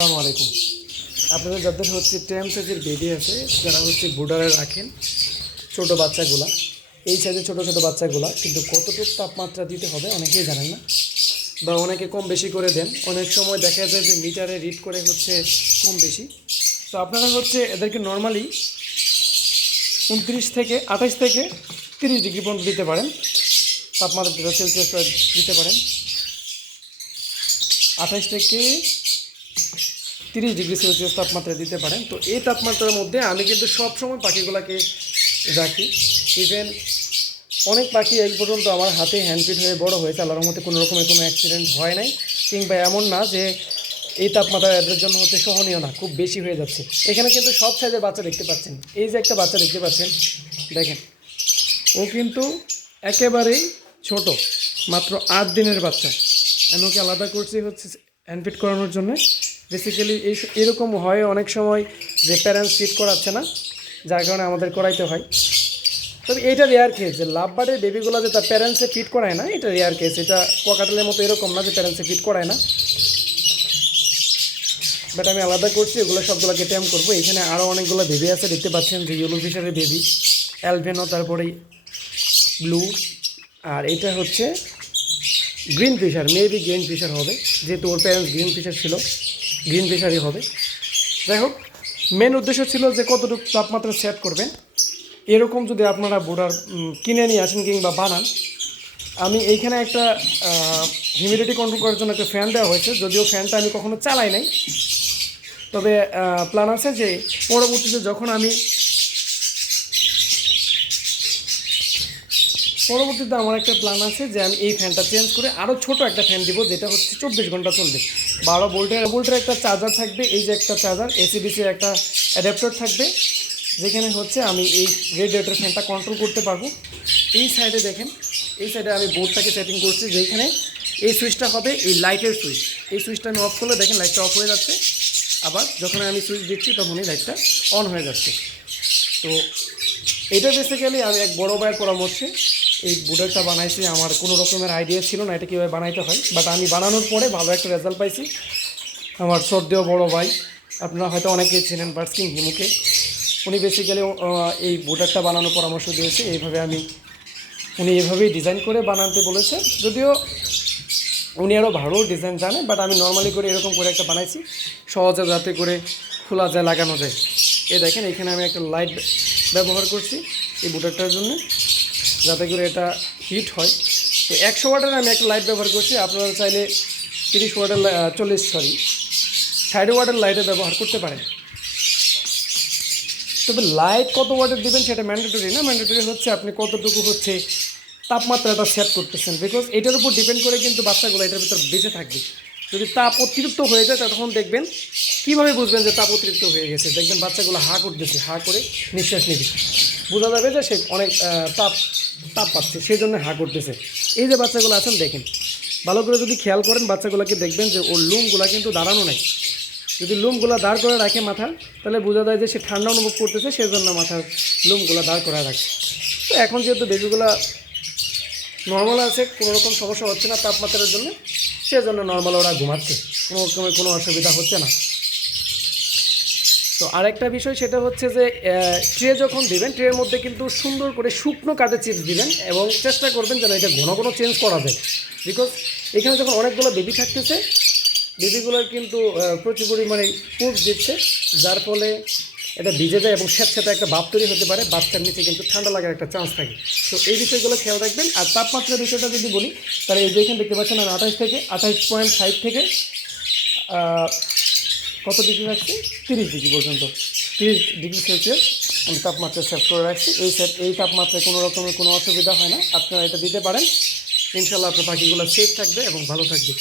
আসসালামু আলাইকুম। আপনাদের যাদের হচ্ছে টেন সাইজের বেবি আছে, যারা হচ্ছে বুডারে রাখেন ছোট বাচ্চাগুলা। এই সাইজের ছোট ছোট বাচ্চাগুলা কিন্তু কতটুকু তাপমাত্রা দিতে হবে অনেকেই জানেন না, বা অনেকে কম বেশি করে দেন। অনেক সময় দেখা যায় যে মিটারে রিড করে হচ্ছে কম বেশি। তো আপনারা হচ্ছে এদেরকে নর্মালি উনত্রিশ থেকে আঠাশ থেকে তিরিশ ডিগ্রি পর্যন্ত দিতে পারেন। তাপমাত্রা সেলসিয়াস দিতে পারেন। আঠাশ থেকে তিরিশ ডিগ্রি সেলসিয়াস তাপমাত্রা দিতে পারেন। তো এই তাপমাত্রার মধ্যে আমি কিন্তু সব সময় পাখিগুলোকে রাখি। ইভেন অনেক পাখি এই পর্যন্ত আমার হাতে হ্যান্ডপিট হয়ে বড় হয়েছে, আল্লাহর মধ্যে কোনো রকমের কোনো অ্যাক্সিডেন্ট হয় নাই। কিংবা এমন না যে এই তাপমাত্রা এদের জন্য হচ্ছে সহনীয় না, খুব বেশি হয়ে যাচ্ছে। এখানে কিন্তু সব সাইজের বাচ্চা দেখতে পাচ্ছেন। এই যে একটা বাচ্চা দেখতে পাচ্ছেন, দেখেন। ও কিন্তু একেবারেই ছোট, মাত্র আট দিনের বাচ্চা। আমি ওকে আলাদা করছি হচ্ছে হ্যান্ড ফিট করানোর জন্য। বেসিক্যালি এই এরকম হয় অনেক সময় যে প্যারেন্টস ফিট করাচ্ছে না, যার কারণে আমাদের করাইতে হয়। তবে এইটা রেয়ার কেস যে লাভ বার্ডের বেবিগুলো যে তার প্যারেন্টসে ফিট করায় না, এটা রেয়ার কেস এটা কোয়াকাটালের মতো এরকম না যে প্যারেন্টসে ফিট করায় না। বাট আমি আলাদা করছি, এগুলো সবগুলো কেটে ট্যাম করব। এখানে আরও অনেকগুলো বেবি আছে, দেখতে পাচ্ছেন যে ইয়েলো ফিশারের বেবি অ্যালভেনো তারপরে ব্লু আর এটা হচ্ছে green fisher maybe green fisher হবে, যেহেতু ওর প্যারেন্টস গ্রিন ফিশার ছিল। গ্রিন ফিশারই হবে। যাই হোক মেন উদ্দেশ্য ছিল যে কতটুকু তাপমাত্রা সেট করবেন। এরকম যদি আপনারা বোর্ডার কিনে নিয়ে আসেন কিংবা বানান, আমি এইখানে একটা হিউমিডিটি কন্ট্রোল করার জন্য একটা ফ্যান দেওয়া হয়েছে। যদিও ফ্যানটা আমি কখনো চালাই নাই। তবে প্ল্যান আছে যে পরবর্তীতে যখন আমি পরবর্তীতে আমার একটা প্ল্যান আছে যে আমি এই ফ্যানটা চেঞ্জ করে আরও ছোট একটা ফ্যান দিব, যেটা হচ্ছে চব্বিশ ঘণ্টা চলবে। বারো ভোল্টের ভোল্টের একটা চার্জার থাকবে, এই যে একটা চার্জার এসিবিসির একটা অ্যাডাপ্টার থাকবে, যেখানে হচ্ছে আমি এই রেডিয়েটর ফ্যানটা কন্ট্রোল করতে পারব। এই সাইডে দেখেন, এই সাইডে আমি বোর্ডটাকে সেটিং করছি, যেখানে এই সুইচটা হবে, এই লাইটের সুইচ এই সুইচটা আমি অফ করলে দেখেন লাইটটা অফ হয়ে যাচ্ছে। আবার যখন আমি সুইচ দিচ্ছি, তখনই লাইটটা অন হয়ে যাচ্ছে। তো এটা বেসিক্যালি আমি এক বড় ভাইয়ের পরামর্শে এই বুডারটা বানাইছি, আমার কোনো রকমের আইডিয়া ছিল না এটা কীভাবে বানাইতে হয়। বাট আমি বানানোর পরে ভালো একটা রেজাল্ট পাইছি। আমার শ্রদ্ধেয় বড় ভাই, আপনারা হয়তো অনেকেই ছিলেন বার্সকিং হিমুকে উনি বেসিক্যালি এই বুডারটা বানানোর পরামর্শ দিয়েছে। এইভাবে আমি, উনি এভাবেই ডিজাইন করে বানাতে বলেছে। যদিও উনি আরও ভালো ডিজাইন জানে বাট আমি নর্মালি করে এরকম করে একটা বানাইছি। সহজে যাতে করে খোলা যায়, লাগানো যায়। এ দেখেন, এখানে আমি একটা লাইট ব্যবহার করছি এই বুটারটার জন্য। যাতে করে এটা হিট হয়। তো একশো ওয়াটের আমি একটা লাইট ব্যবহার করছি, আপনারা চাইলে তিরিশ ওয়াটের চল্লিশ সরি ষাট ওয়াটের লাইটে ব্যবহার করতে পারেন। তবে লাইট কত ওয়াটের দেবেন সেটা ম্যান্ডেটরি না ম্যান্ডেটরি হচ্ছে আপনি কতটুকু হচ্ছে তাপমাত্রাটা সেট করতেছেন। বিকজ এটার উপর ডিপেন্ড করে কিন্তু বাচ্চাগুলো এটার ভিতর বেঁচে থাকবে। যদি তাপ অতিরিক্ত হয়ে যায়, তখন দেখবেন কীভাবে বুঝবেন যে তাপ অতিরিক্ত হয়ে গেছে? দেখবেন বাচ্চাগুলো হা করতেছে, হা করে নিঃশ্বাস নিবে। বোঝা যাবে যে সে অনেক তাপ তাপ পাচ্ছে, সেই জন্য হা করতেছে। এই যে বাচ্চাগুলো আছেন, দেখেন, ভালো করে যদি খেয়াল করেন, বাচ্চাগুলোকে দেখবেন যে ওর লুমগুলো কিন্তু দাঁড়ানো নাই। যদি লুমগুলো দাঁড় করে রাখে মাথা তাহলে বোঝা যায় যে সে ঠান্ডা অনুভব করতেছে, সেজন্য মাথার লুমগুলো দাঁড় করা রাখে তো এখন যেহেতু বেবিগুলো নর্মাল আছে, কোনো রকম সমস্যা হচ্ছে না তাপমাত্রার জন্য, সেজন্য নর্মাল ওরা ঘুমাচ্ছে। কোনো রকমের কোনো অসুবিধা হচ্ছে না। তো আরেকটা বিষয় সেটা হচ্ছে যে ট্রে যখন দিবেন, ট্রের মধ্যে কিন্তু সুন্দর করে শুকনো কাঠের চিপস দিবেন এবং চেষ্টা করবেন যেন এটা ঘন ঘন চেঞ্জ করা যায়। বিকজ এখানে যখন অনেকগুলো বেবি থাকতেছে বেবিগুলোর কিন্তু প্রচুর পরিমাণে পুষ দিচ্ছে, যার ফলে এটা ভিজে যায় এবং স্যাঁতস্যাঁতে একটা ভাব তৈরি হতে পারে, বাচ্চার নিচে কিন্তু ঠান্ডা লাগার একটা চান্স থাকে। তো এই বিষয়গুলো খেয়াল রাখবেন। আর তাপমাত্রার বিষয়টা যদি বলি, তাহলে এই যে এখানে দেখতে পাচ্ছেন, আমি আঠাশ থেকে, আঠাশ পয়েন্ট ফাইভ থেকে কত ডিগ্রি রাখছি? তিরিশ ডিগ্রি পর্যন্ত। তিরিশ ডিগ্রি সেলসিয়াস আমি তাপমাত্রা সেট করে রাখছি। এই সেট এই তাপমাত্রায় কোনো রকমের কোনো অসুবিধা হয় না। আপনারা এটা দিতে পারেন। ইনশাল্লাহ আপনার পাখিগুলো সেফ থাকবে এবং ভালো থাকবে।